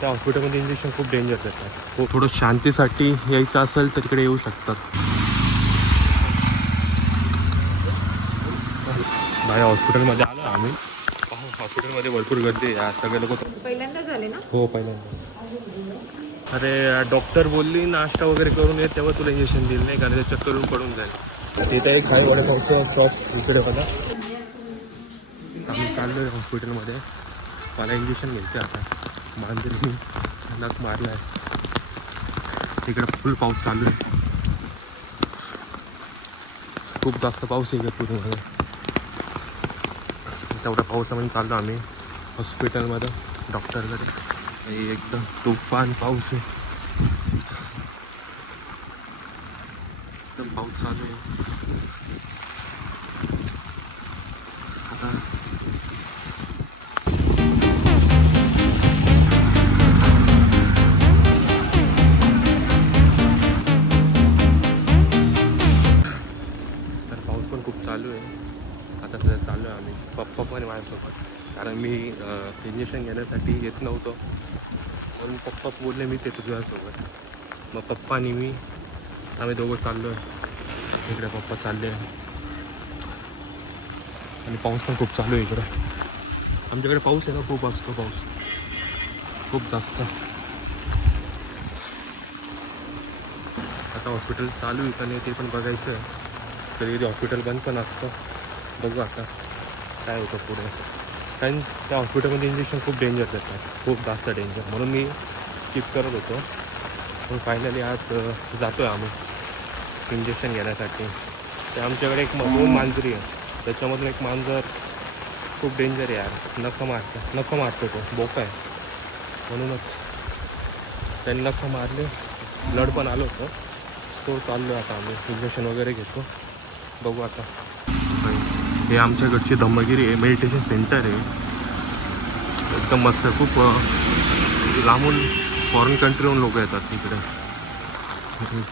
त्या हॉस्पिटलमध्ये इंजेक्शन खूप डेंजर देतात. खूप थोडं शांतीसाठी यायचं असेल तर इकडे येऊ शकतात. बाहेर हॉस्पिटलमध्ये आलो आम्ही. हॉस्पिटलमध्ये भरपूर गर्दी आहे. सगळे लोक पहिल्यांदा झाले ना? हो पहिल्यांदा. अरे डॉक्टर बोलली नाश्ता वगैरे करून ये तेव्हा तुला इंजेक्शन दिलं नाही कारण ते चक्कर येऊन पडून जाईल. तिथे एक आहे वडापावचं शॉप इकडे मला. आम्ही चाललो आहे हॉस्पिटलमध्ये. मला इंजेक्शन घ्यायचं आहे आता. मांजरी नख मारला आहे. इकडे फुल पाऊस चालू आहे. खूप जास्त पाऊस आहे पुरीमध्ये. तेवढ्या पावसामध्ये चाललो आम्ही हॉस्पिटलमध्ये डॉक्टरकडे. एकदम तुफान पाऊस आहे. एकदम पाऊस चालू आहे आता. तर पाऊस पण खूप चालू आहे. आता सध्या चाललो आहे आम्ही पप्पा पण माझ्यासोबत. कारण मी इंजेक्शन घेण्यासाठी येत नव्हतो म्हणून पप्पा बोलले मीच येतो तुझ्यासोबत. मग पप्पा आणि मी आम्ही दोघं चाललो आहे. इकडे पप्पा चालले आहे आणि पाऊस पण खूप चालू आहे इकडे. आमच्याकडे पाऊस आहे ना, खूप असतो पाऊस, खूप जास्त. आता हॉस्पिटल चालू आहे का नाही ते पण बघायचं आहे. कधी कधी हॉस्पिटल बंद पण असतं. बघू आता काय होतं पुढे. कारण त्या हॉस्पिटलमध्ये इंजेक्शन खूप डेंजर देतात, खूप जास्त डेंजर. म्हणून मी स्किप करत होतो. पण फायनली आज जातो आहे आम्ही इंजेक्शन घेण्यासाठी. तर आमच्याकडे एक दोन मांजरी आहे. त्याच्यामधून एक मांजर खूप डेंजर आहे यार. नखं मारतो तो, बोका आहे. म्हणूनच त्यांनी नखं मारले, ब्लड पण आलं होतं. सो चाललो आता आम्ही इंजेक्शन वगैरे घेतो. बघू आता. हे आमच्याकडची धम्मगिरी आहे, मेडिटेशन सेंटर आहे. एकदम मस्त आहे. खूप लांबून फॉरेन कंट्रीहून लोक येतात इकडे.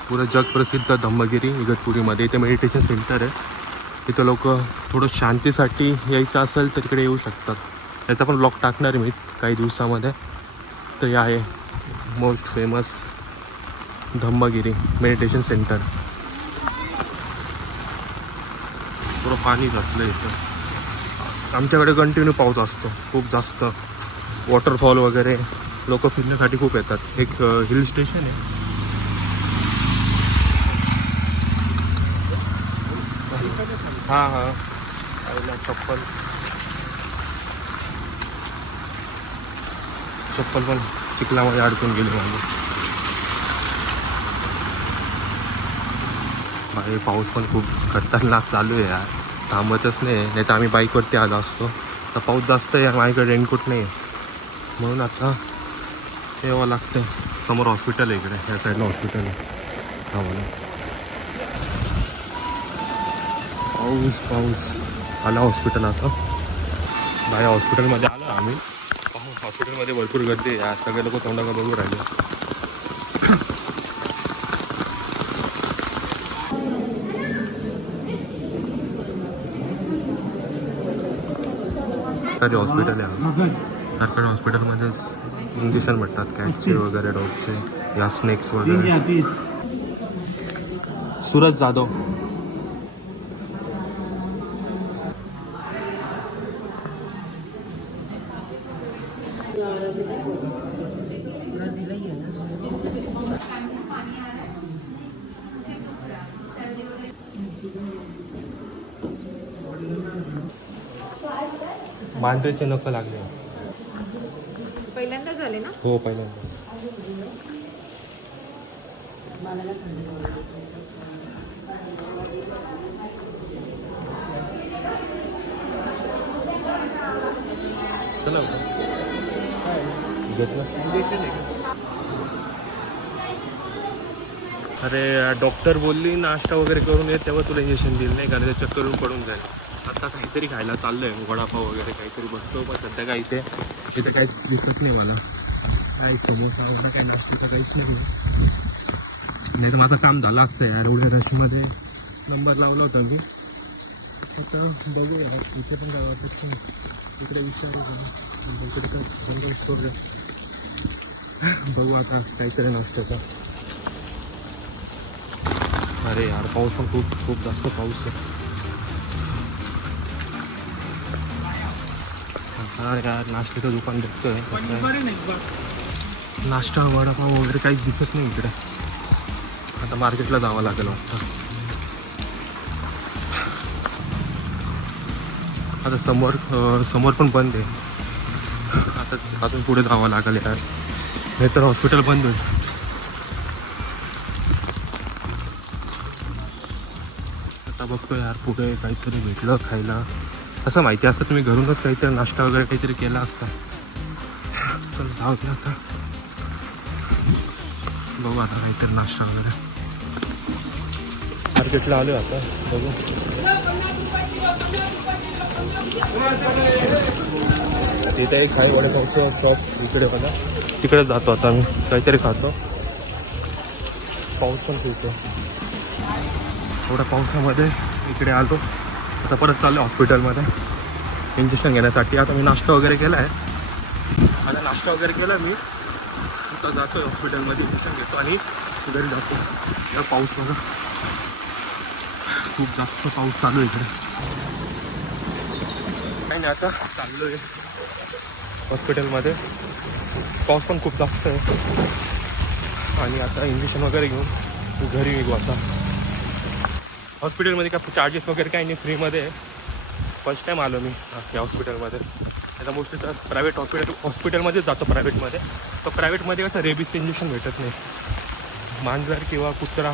पुरं जगप्रसिद्ध धम्मगिरी इगतपुरीमध्ये. इथे मेडिटेशन सेंटर आहे. इथं लोक थोडं शांतीसाठी यायचं असेल तर इकडे येऊ शकतात. याचा पण ब्लॉग टाकणार आहे मी काही दिवसामध्ये. तर हे आहे most famous Dhammagiri meditation centre. थोडं पाणी घातलं इथं. आमच्याकडे कंटिन्यू पाऊस असतो खूप जास्त. वॉटरफॉल वगैरे लोक फिरण्यासाठी खूप येतात. एक हिल स्टेशन आहे. हां हां चप्पल पण चिखलामध्ये अडकून गेली माझी. बाहेर पाऊस पण खूप खतरनाक चालू आहे यार. थांबतच नाही तर आम्ही बाईकवरती आलो असतो. तर पाऊस जास्त आहे, माझ्याकडे रेनकोट नाही आहे म्हणून आता यावं लागतं. समोर हॉस्पिटल आहे इकडे, या साईडला हॉस्पिटल आहे. हा मला पाऊस आला हॉस्पिटल. आता बाहेर हॉस्पिटलमध्ये आलो आम्ही. हॉस्पिटलमध्ये भरपूर गर्दी आहे. सगळे लोक तोंडाकडे बघू राहिले. सरकारी हॉस्पिटल आहे. सरकारी हॉस्पिटलमध्येच इंजेक्शन भेटतात, कॅटचे वगैरे, डॉगचे, या स्नेक्स वगैरे. सूरज जाधव. मांजरीचे नख लागले. पहिल्यांदा झाले ना? हो पहिल्यांदा. चला घेतलं इंजेक्शन आहे का? अरे डॉक्टर बोलली नाश्ता वगैरे करून ये तेव्हा तुला इंजेक्शन दिलं नाही कारण ते चक्कर येऊन पडून जाईल. आता काहीतरी खायला चाललंय, वडापाव वगैरे काहीतरी बसतो. पण सध्या काय इथे काही दिसत नाही मला. काही समोसा वगैरे काही नाश्ता काहीच नाही तर माझं काम झालं असतं यार. एवढ्या रशीमध्ये नंबर लावला होता मी. आता बघूया इथे पण काय वाटत नाही. इकडे विचारू का इकडे काय जनरल स्टोर बघू आता काहीतरी नाश्त्याचा. अरे यार पाऊस पण खूप खूप जास्त पाऊस आहे. हा यार नाश्त्याचं दुकान बघतोय. नाश्ता वडापाव वगैरे काहीच दिसत नाही इकडे. आता मार्केटला जावं लागेल वाटतं. आता समोर पण बंद आहे. आता अजून पुढे जावं लागेल यार, नाही तर हॉस्पिटल बंद होईल. आता बघतो यार पुढे काहीतरी भेटलं खायला. असं माहिती असतं तुम्ही घरूनच काहीतरी नाश्ता वगैरे काहीतरी केला असता. चल जाऊ दे आता, बघू आता काहीतरी नाश्ता वगैरे. मार्केटला आलो आता, बघू. तिथे एक खाई वडापावचं शॉप इकडे बघा, तिकडे जातो आता मी, काहीतरी खातो. पाऊस पण खूप आहे. थोड्या पावसामध्ये इकडे आलो. आता परत चाललो हॉस्पिटलमध्ये इंजेक्शन घेण्यासाठी. आता मी नाश्ता वगैरे केला आहे. आता नाश्ता वगैरे केला मी, आता जातो हॉस्पिटलमध्ये इंजेक्शन घेतो आणि घरी जातो. या पाऊस बघा, खूप जास्त पाऊस चालू आहे इकडे. काही नाही, आता चाललो आहे हॉस्पिटलमध्ये. पाऊस पण खूप जास्त आहे आणि आता इंजेक्शन वगैरे घेऊन घरी निघू. आता हॉस्पिटलमध्ये काय चार्जेस वगैरे काही नाही, फ्रीमध्ये आहे. फर्स्ट टाईम आलो मी या हॉस्पिटलमध्ये. आता मोस्टली तर प्रायव्हेट हॉस्पिटलमध्येच जातो प्रायव्हेटमध्ये. तर प्रायव्हेटमध्ये कसं रेबीजचं इंजेक्शन भेटत नाही. मांजर किंवा कुत्रा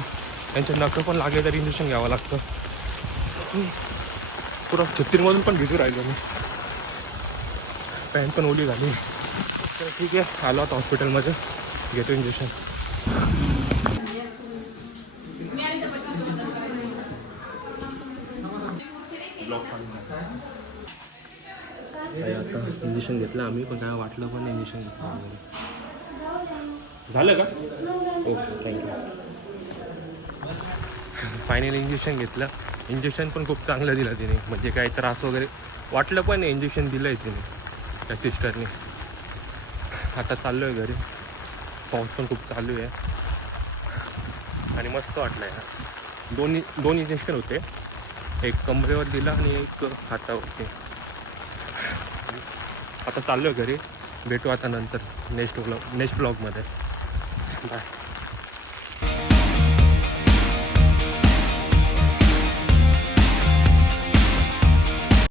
यांचे नखं पण लागले तरी इंजेक्शन घ्यावं लागतं. पुरं छत्तीमधून पण भिजू राहिलो मी, पॅन्ट पण ओली झाली. तर ठीक आहे, आलो आता हॉस्पिटलमध्ये, घेतो इंजेक्शन. आता इंजेक्शन घेतलं आम्ही, पण काय वाटलं पण इंजेक्शन घेतलं वगैरे. झालं का? Okay, thank you. फायनली इंजेक्शन घेतलं. इंजेक्शन पण खूप चांगलं दिलं तिने, म्हणजे काही त्रास वगैरे वाटलं पण नाही. इंजेक्शन दिलं आहे तिने, त्या सिस्टरने. आता चाललो आहे घरी. पाऊस पण खूप चालू आहे आणि मस्त वाटलं आहे. दोन इंजेक्शन होते, एक कमरेवर दिला आणि एक हातावरती. आता चाललो आहे घरी. भेटू आता नंतर नेक्स्ट ब्लॉगमध्ये. बाय.